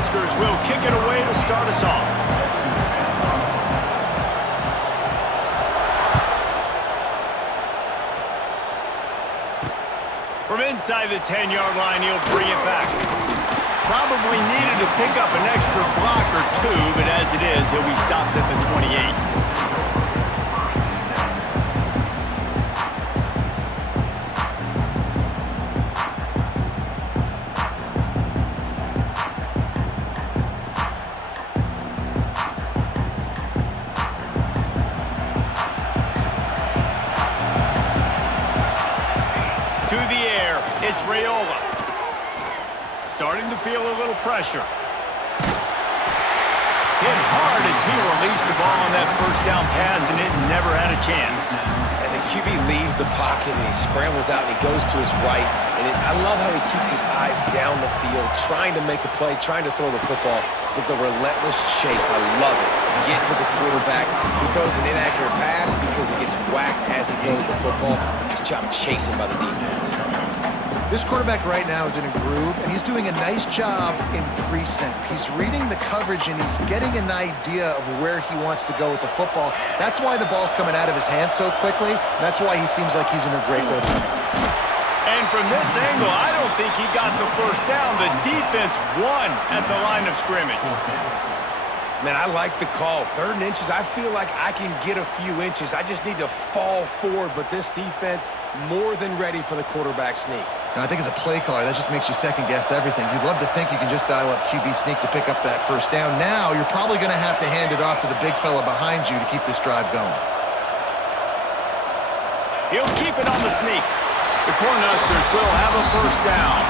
Huskers will kick it away to start us off. From inside the 10-yard line, he'll bring it back. Probably needed to pick up an extra block or two, but as it is, he'll be stopped at the 28. It's Raiola. Starting to feel a little pressure. Hit hard as he released the ball on that first down pass, and it never had a chance. And the QB leaves the pocket, and he scrambles out, and he goes to his right. And I love how he keeps his eyes down the field, trying to make a play, trying to throw the football. But the relentless chase, I love it. Get to the quarterback. He throws an inaccurate pass because he gets whacked as he throws the football. Nice job chasing by the defense. This quarterback right now is in a groove, and he's doing a nice job in pre-snap. He's reading the coverage, and he's getting an idea of where he wants to go with the football. That's why the ball's coming out of his hands so quickly. That's why he seems like he's in a great rhythm. And from this angle, I don't think he got the first down. The defense won at the line of scrimmage. Man, I like the call. 3rd and inches, I feel like I can get a few inches. I just need to fall forward, but this defense more than ready for the quarterback sneak. Now, I think as a play caller, that just makes you second-guess everything. You'd love to think you can just dial up QB sneak to pick up that first down. Now, you're probably going to have to hand it off to the big fella behind you to keep this drive going. He'll keep it on the sneak. The Cornhuskers will have a first down.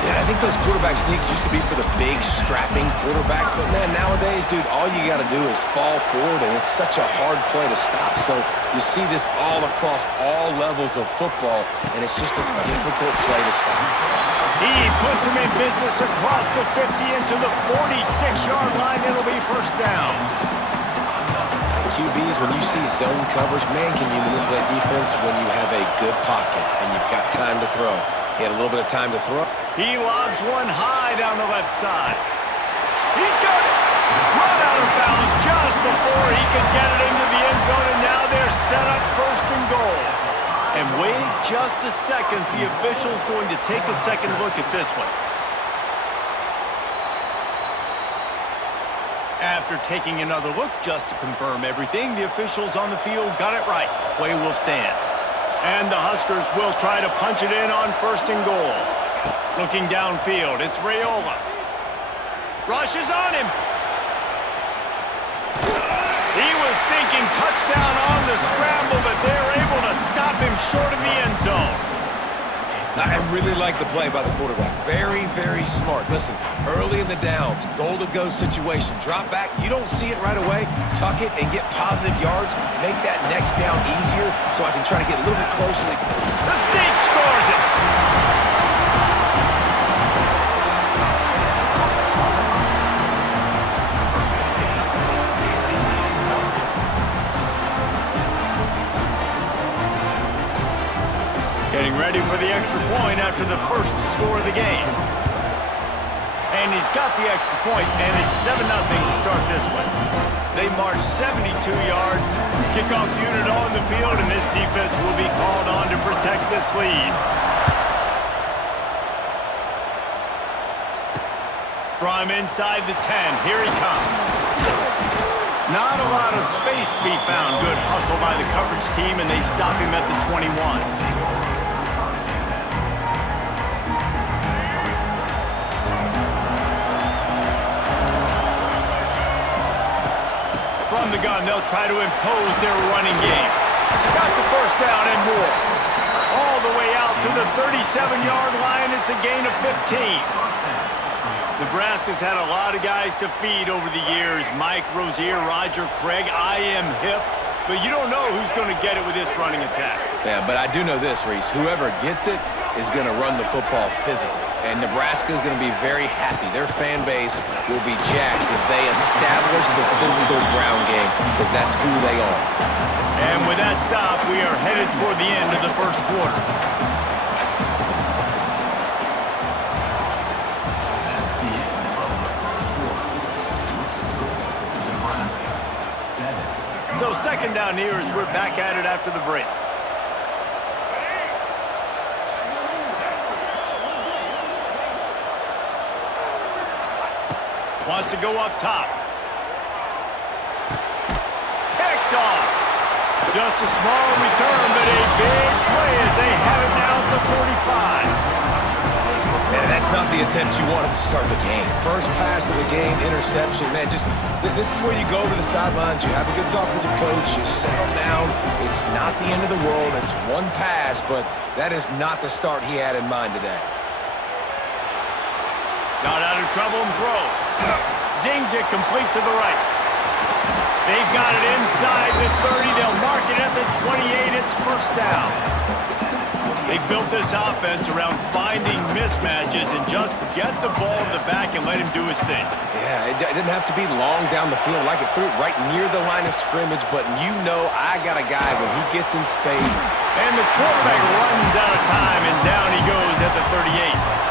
Yeah, I think those quarterback sneaks used to be for the big, strapping quarterbacks. But, man, nowadays, dude, all you got to do is fall forward, and it's such a hard play to stop. So you see this all across all levels of football, and it's just a difficult play to stop. He puts him in business across the 50 into the 46-yard line. It'll be first down. QBs, when you see zone coverage, man, can you manipulate defense when you have a good pocket and you've got time to throw. He had a little bit of time to throw. He lobs one high down the left side. He's got it. Run out of bounds just before he could get it into the end zone, and now they're set up 1st and goal. And wait just a second. The official's going to take a second look at this one. After taking another look just to confirm everything, the officials on the field got it right. Play will stand. And the Huskers will try to punch it in on 1st and goal. Looking downfield, it's Raiola. Rushes on him. He was thinking touchdown on the scramble, but they're able to stop him short of the end zone. I really like the play by the quarterback. Very, very smart. Listen, early in the downs, goal-to-go situation. Drop back, you don't see it right away. Tuck it and get positive yards. Make that next down easier so I can try to get a little bit closer. The Snake scores it. Getting ready for the extra point after the first score of the game. And he's got the extra point, and it's 7-0 to start this one. They march 72 yards. Kickoff unit on the field, and this defense will be called on to protect this lead. From inside the 10, here he comes. Not a lot of space to be found. Good hustle by the coverage team, and they stop him at the 21. From the gun, they'll try to impose their running game. Got the first down and more. All the way out to the 37-yard line. It's a gain of 15. Nebraska's had a lot of guys to feed over the years. Mike Rozier, Roger Craig, I am hip. But you don't know who's going to get it with this running attack. Yeah, but I do know this, Reese. Whoever gets it is going to run the football physical. And Nebraska is going to be very happy. Their fan base will be jacked if they establish the physical ground game, because that's who they are. And with that stop, we are headed toward the end of the first quarter. second down here as we're back at it after the break. Wants to go up top. Picked off. Just a small return, but a big play as they have it now at the 45. Man, that's not the attempt you wanted to start the game. First pass of the game, interception. Man, just this is where you go to the sidelines. You have a good talk with your coach. You settle down. It's not the end of the world. It's one pass, but that is not the start he had in mind today. Not out of trouble and throws. Zings it complete to the right. They've got it inside the 30. They'll mark it at the 28. It's first down. They've built this offense around finding mismatches and just get the ball to the back and let him do his thing. Yeah, it didn't have to be long down the field. Like it threw it right near the line of scrimmage, but you know I got a guy when he gets in space. And the quarterback runs out of time, and down he goes at the 38.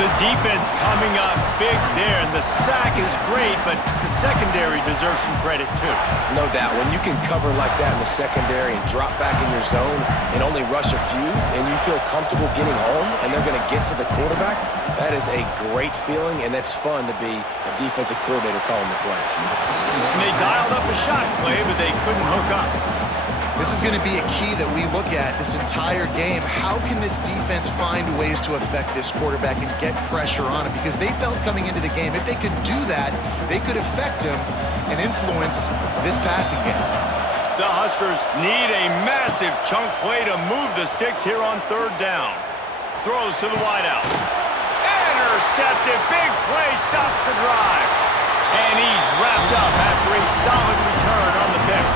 The defense coming up big there, and the sack is great, but the secondary deserves some credit too. No doubt. When you can cover like that in the secondary and drop back in your zone and only rush a few, and you feel comfortable getting home, and they're going to get to the quarterback, that is a great feeling, and that's fun to be a defensive coordinator calling the plays. And they dialed up a shot play, but they couldn't hook up. This is going to be a key that we look at this entire game. How can this defense find ways to affect this quarterback and get pressure on him? Because they felt coming into the game, if they could do that, they could affect him and influence this passing game. The Huskers need a massive chunk play to move the sticks here on third down. Throws to the wideout. Intercepted. Big play stops the drive. And he's wrapped up after a solid return on the pick.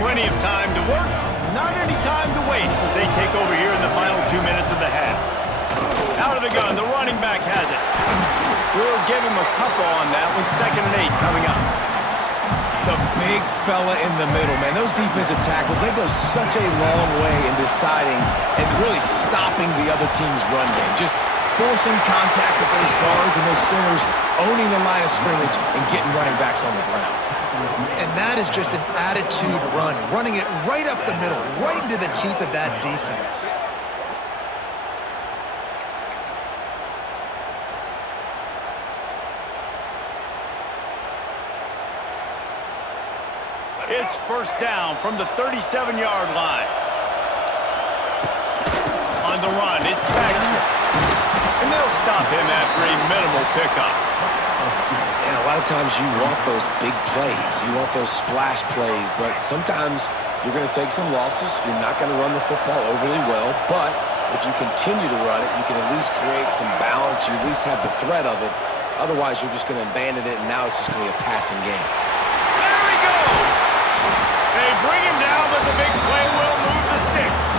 Plenty of time to work, not any time to waste as they take over here in the final 2 minutes of the half. Out of the gun, the running back has it. We'll give him a couple on that with 2nd and 8 coming up. The big fella in the middle, man. Those defensive tackles, they go such a long way in deciding and really stopping the other team's run game. Just forcing contact with those guards and those centers, owning the line of scrimmage and getting running backs on the ground. And that is just an attitude run, running it right up the middle, right into the teeth of that defense. It's first down from the 37-yard line. On the run, it's Baxter. And they'll stop him after a minimal pickup. And a lot of times you want those big plays. You want those splash plays, but sometimes you're going to take some losses. You're not going to run the football overly well, but if you continue to run it, you can at least create some balance. You at least have the threat of it. Otherwise, you're just going to abandon it, and now it's just going to be a passing game. There he goes! They bring him down, but the big play will move the sticks.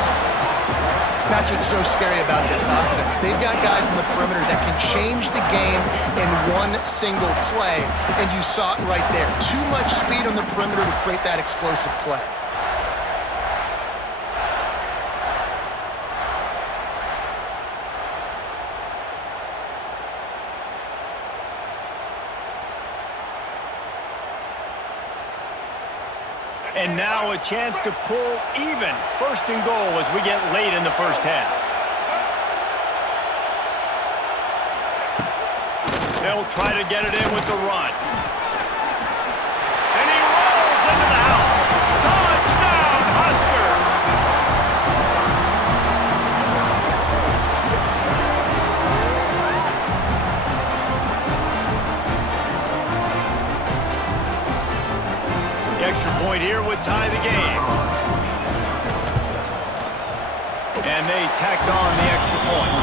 That's what's so scary about this offense. They've got guys in the perimeter that can change the game in one single play, and you saw it right there. Too much speed on the perimeter to create that explosive play. And now a chance to pull even. 1st and goal as we get late in the first half. They'll try to get it in with the run. And he rolls into the house. Touchdown, Huskers! The extra point here would tie the game. And they tacked on the extra point.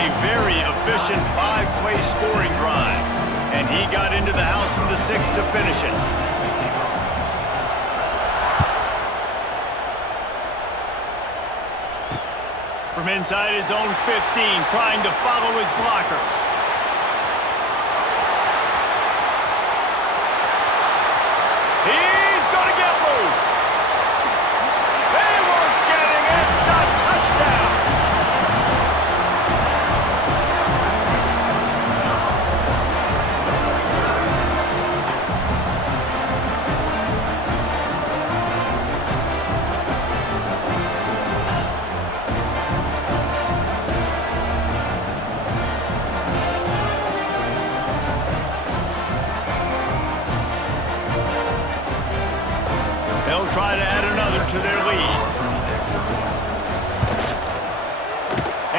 A very efficient 5-play scoring drive. And he got into the house from the 6 to finish it. From inside his own 15, trying to follow his blockers. He's going to get loose.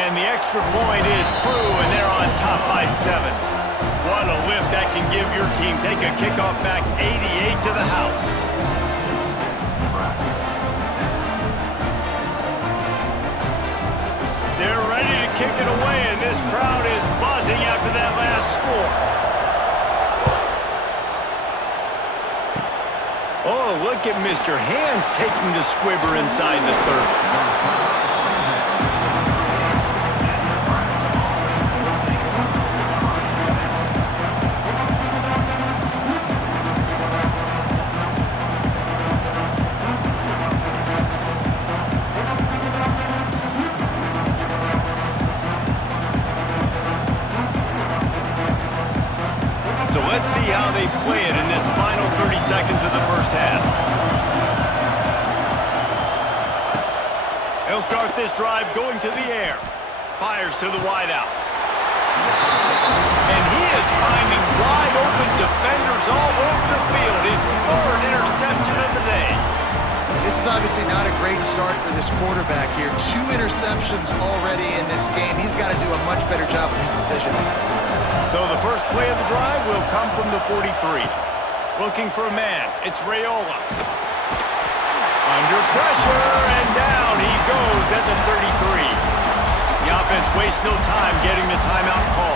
And the extra point is true, and they're on top by 7. What a lift that can give your team. Take a kickoff back 88 to the house. They're ready to kick it away, and this crowd is buzzing after that last score. Oh, look at Mr. Hands taking the squibber inside the 30. So let's see how they play it in this final 30 seconds of the first half. They'll start this drive going to the air. Fires to the wideout. And he is finding wide open defenders all over the field. His 3rd interception of the day. This is obviously not a great start for this quarterback here. 2 interceptions already in this game. He's got to do a much better job with his decision. So the first play of the drive will come from the 43. Looking for a man. It's Raiola. Under pressure, and down he goes at the 33. The offense wastes no time getting the timeout call.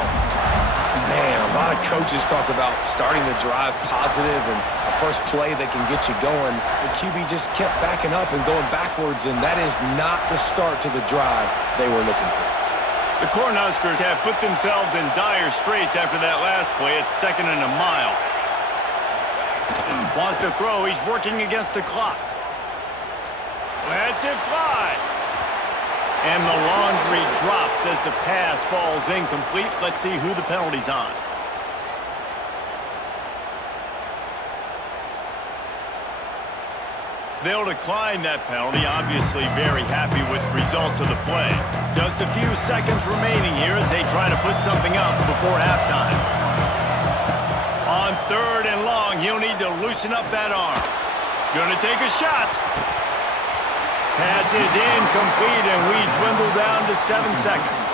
Man, a lot of coaches talk about starting the drive positive and a first play that can get you going. The QB just kept backing up and going backwards, and that is not the start to the drive they were looking for. The Cornhuskers have put themselves in dire straits after that last play. It's 2nd and a mile. Wants to throw. He's working against the clock. Lets it fly. And the laundry drops as the pass falls incomplete. Let's see who the penalty's on. They'll decline that penalty, obviously very happy with the results of the play. Just a few seconds remaining here as they try to put something up before halftime. On 3rd and long, he'll need to loosen up that arm. Gonna take a shot. Pass is incomplete, and we dwindle down to 7 seconds.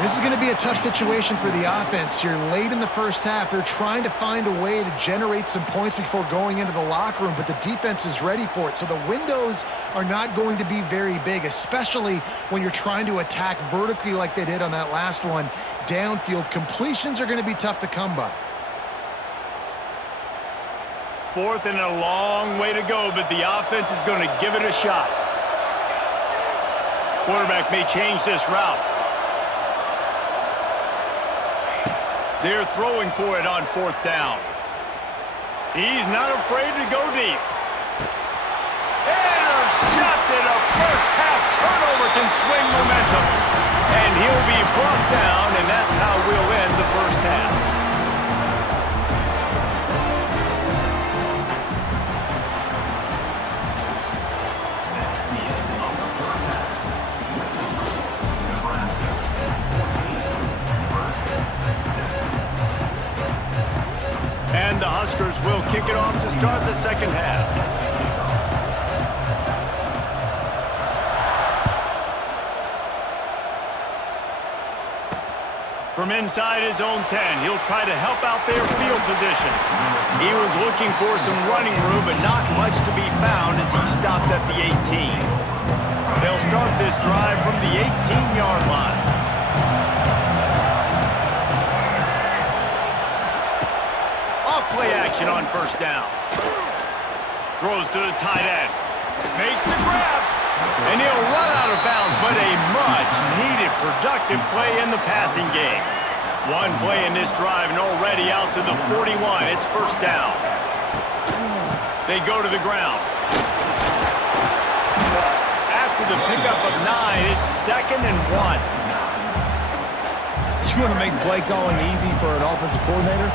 This is going to be a tough situation for the offense here. Late in the first half, they're trying to find a way to generate some points before going into the locker room, but the defense is ready for it. So the windows are not going to be very big, especially when you're trying to attack vertically like they did on that last one. Downfield completions are going to be tough to come by. 4th and a long way to go, but the offense is going to give it a shot. Quarterback may change this route. They're throwing for it on 4th down. He's not afraid to go deep. Intercepted. A first half turnover can swing momentum. And he'll be brought down, and that's how we'll end the first half. And the Huskers will kick it off to start the second half. From inside his own 10, he'll try to help out their field position. He was looking for some running room, but not much to be found as he stopped at the 18. They'll start this drive from the 18-yard line. Play action on 1st down. Throws to the tight end. Makes the grab. And he'll run out of bounds, but a much-needed productive play in the passing game. One play in this drive and already out to the 41. It's 1st down. They go to the ground. After the pickup of 9, it's 2nd and 1. You want to make play calling easy for an offensive coordinator?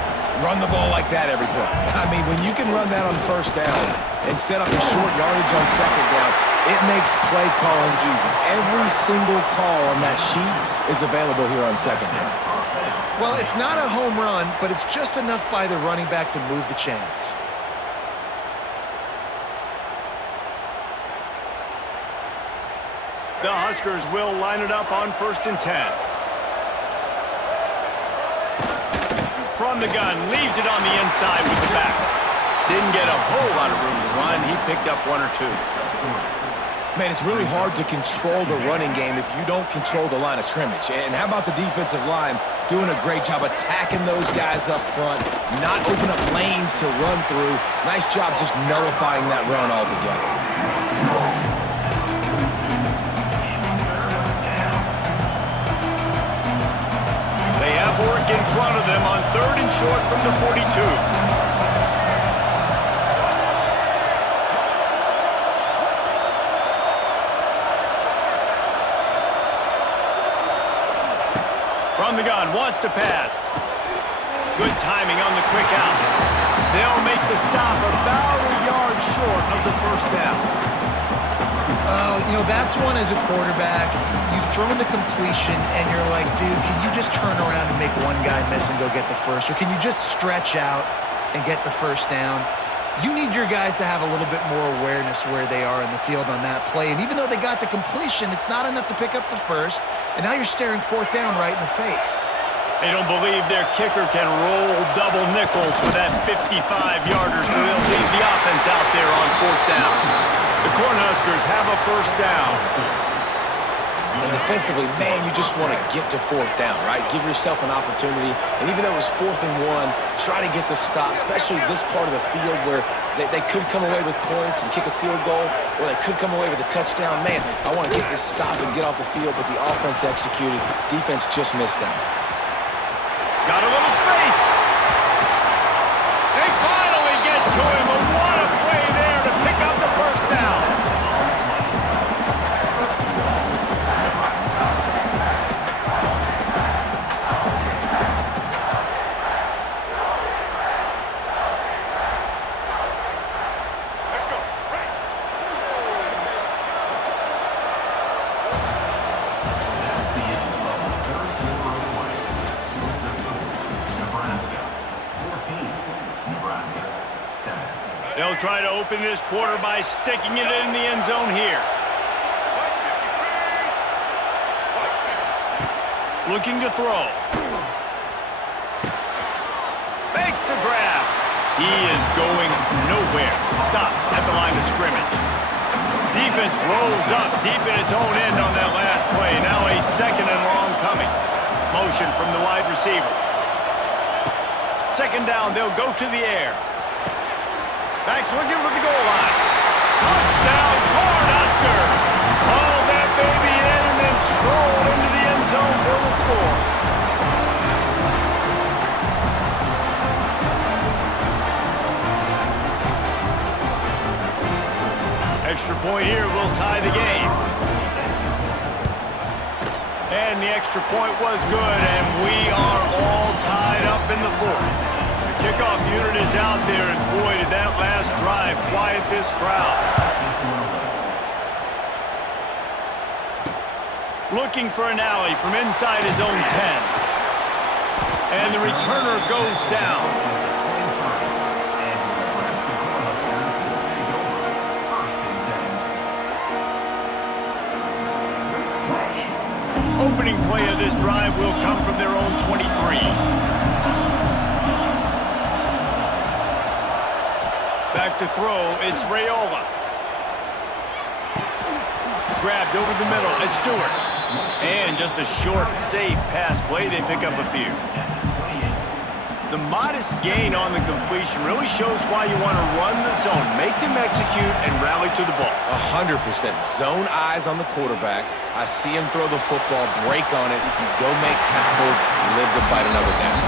Run the ball like that every play. I mean, when you can run that on 1st down and set up a short yardage on 2nd down, it makes play calling easy. Every single call on that sheet is available here on 2nd down. Well, it's not a home run, but it's just enough by the running back to move the chains. The Huskers will line it up on 1st and 10. From the gun, leaves it on the inside with the back. Didn't get a whole lot of room to run. He picked up 1 or 2. Man, it's really hard to control the running game if you don't control the line of scrimmage. And how about the defensive line doing a great job attacking those guys up front, not open up lanes to run through. Nice job just nullifying that run altogether. They have work in front of them on 3rd and short from the 42. From the gun, wants to pass. Good timing on the quick out. They'll make the stop about a yard short of the 1st down. You know, that's one as a quarterback. You've thrown the completion, and you're like, dude, can you just turn around and make one guy miss and go get the first? Or can you just stretch out and get the 1st down? You need your guys to have a little bit more awareness where they are in the field on that play. And even though they got the completion, it's not enough to pick up the 1st. And now you're staring 4th down right in the face. They don't believe their kicker can roll double nickels with that 55-yarder, so they'll leave the offense out there on 4th down. The Cornhuskers have a 1st down. And defensively, man, you just want to get to 4th down, right? Give yourself an opportunity. And even though it was 4th and 1, try to get the stop, especially this part of the field where they could come away with points and kick a field goal, or they could come away with a touchdown. Man, I want to get this stop and get off the field, but the offense executed. Defense just missed out. Got a little space. They finally get to him. But what a play there to pick up the 1st down. They'll try to open this quarter by sticking it in the end zone here. Looking to throw. Makes the grab. He is going nowhere. Stop at the line of scrimmage. Defense rolls up deep in its own end on that last play. Now a 2nd and long coming. Motion from the wide receiver. 2nd down, they'll go to the air. Backs looking for the goal line. Touchdown, Cornhuskers! Haul that baby in and then stroll into the end zone for the score. Extra point here will tie the game. And the extra point was good, and we are all tied up in the 4th. Kickoff unit is out there, and boy, did that last drive quiet this crowd. Looking for an alley from inside his own 10. And the returner goes down. Opening play of this drive will come from their own 23. Back to throw, it's Raiola. Grabbed over the middle, it's Stewart. And just a short, safe pass play, they pick up a few. The modest gain on the completion really shows why you want to run the zone, make them execute, and rally to the ball. 100%. Zone eyes on the quarterback. I see him throw the football, break on it, you go make tackles, live to fight another down.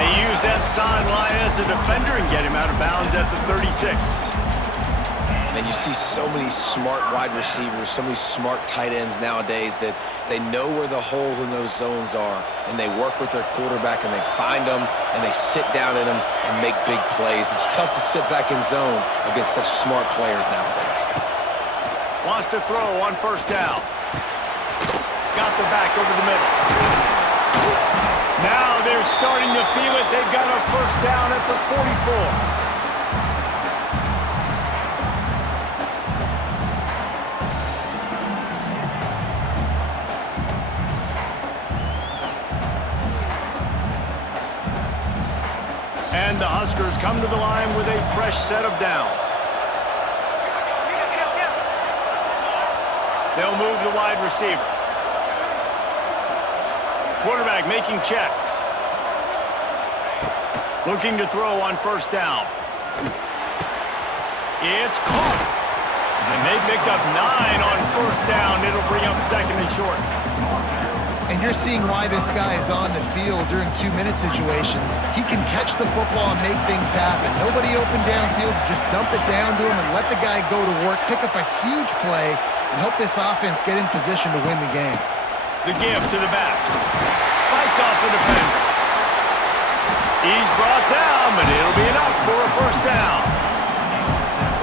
They use that sideline as a defender and get him out of bounds at the 36. And you see so many smart wide receivers, so many smart tight ends nowadays that they know where the holes in those zones are, and they work with their quarterback, and they find them, and they sit down in them and make big plays. It's tough to sit back in zone against such smart players nowadays. Wants to throw on 1st down. Got the back over the middle. Now they're starting to feel it. They've got a 1st down at the 44. the Huskers come to the line with a fresh set of downs. They'll move the wide receiver. Quarterback making checks. Looking to throw on first down. It's caught. And they picked up 9 on first down. It'll bring up second and short. And you're seeing why this guy is on the field during 2-minute situations. He can catch the football and make things happen. Nobody open downfield. Just dump it down to him and let the guy go to work, pick up a huge play, and help this offense get in position to win the game. The give to the back. Fights off the defender. He's brought down, but it'll be enough for a first down.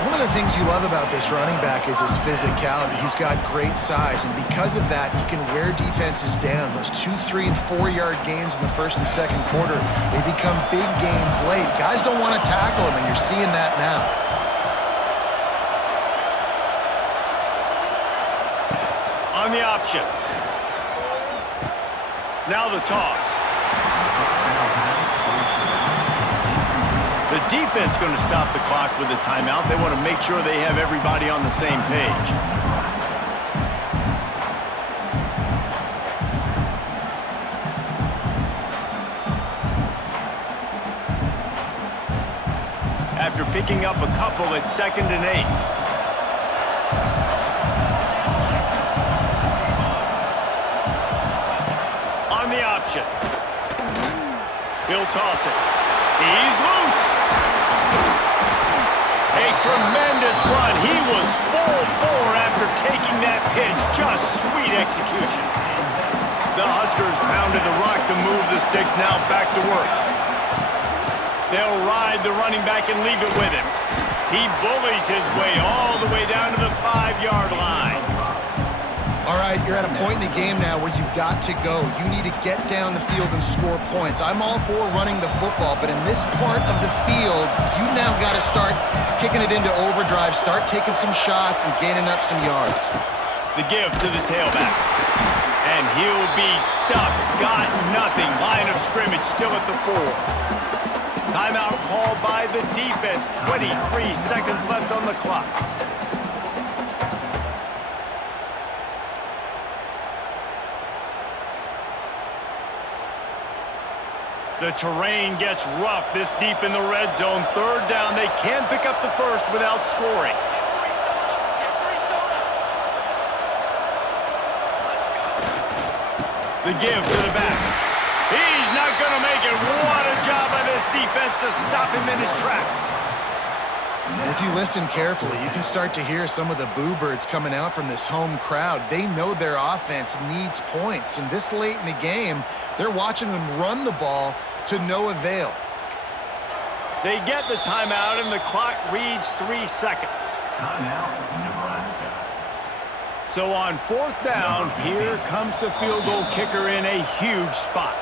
One of the things you love about this running back is his physicality. He's got great size, and because of that, he can wear defenses down. Those 2-, 3-, and 4-yard gains in the first and second quarter, they become big gains late. Guys don't want to tackle him, and you're seeing that now. On the option. Now the toss. The defense going to stop the clock with a timeout. They want to make sure they have everybody on the same page. After picking up a couple at 2nd and 8. On the option. He'll toss it. He's loose. A tremendous run. He was full bore after taking that pitch. Just sweet execution. The Huskers pounded the rock to move the sticks. Now back to work. They'll ride the running back and leave it with him. He bullies his way all the way down to the 5-yard line. All right, you're at a point in the game now where you've got to go. You need to get down the field and score points. I'm all for running the football, but in this part of the field, you now got to start kicking it into overdrive, start taking some shots and gaining up some yards. The give to the tailback. And he'll be stuffed. Got nothing. Line of scrimmage still at the 4. Timeout called by the defense. 23 seconds left on the clock. The terrain gets rough this deep in the red zone. 3rd down. They can pick up the first without scoring. The give to the back. He's not going to make it. What a job by this defense to stop him in his tracks. And if you listen carefully, you can start to hear some of the boo birds coming out from this home crowd. They know their offense needs points, and this late in the game, they're watching them run the ball to no avail. They get the timeout, and the clock reads 3 seconds. Timeout, Nebraska. So on 4th down, here comes the field goal kicker in a huge spot.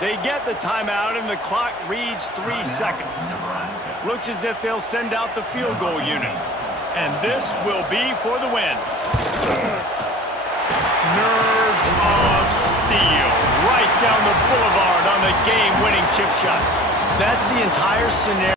They get the timeout, and the clock reads 3 seconds. Looks as if they'll send out the field goal unit. And this will be for the win. Nerves of steel. Right down the boulevard on the game-winning chip shot. That's the entire scenario.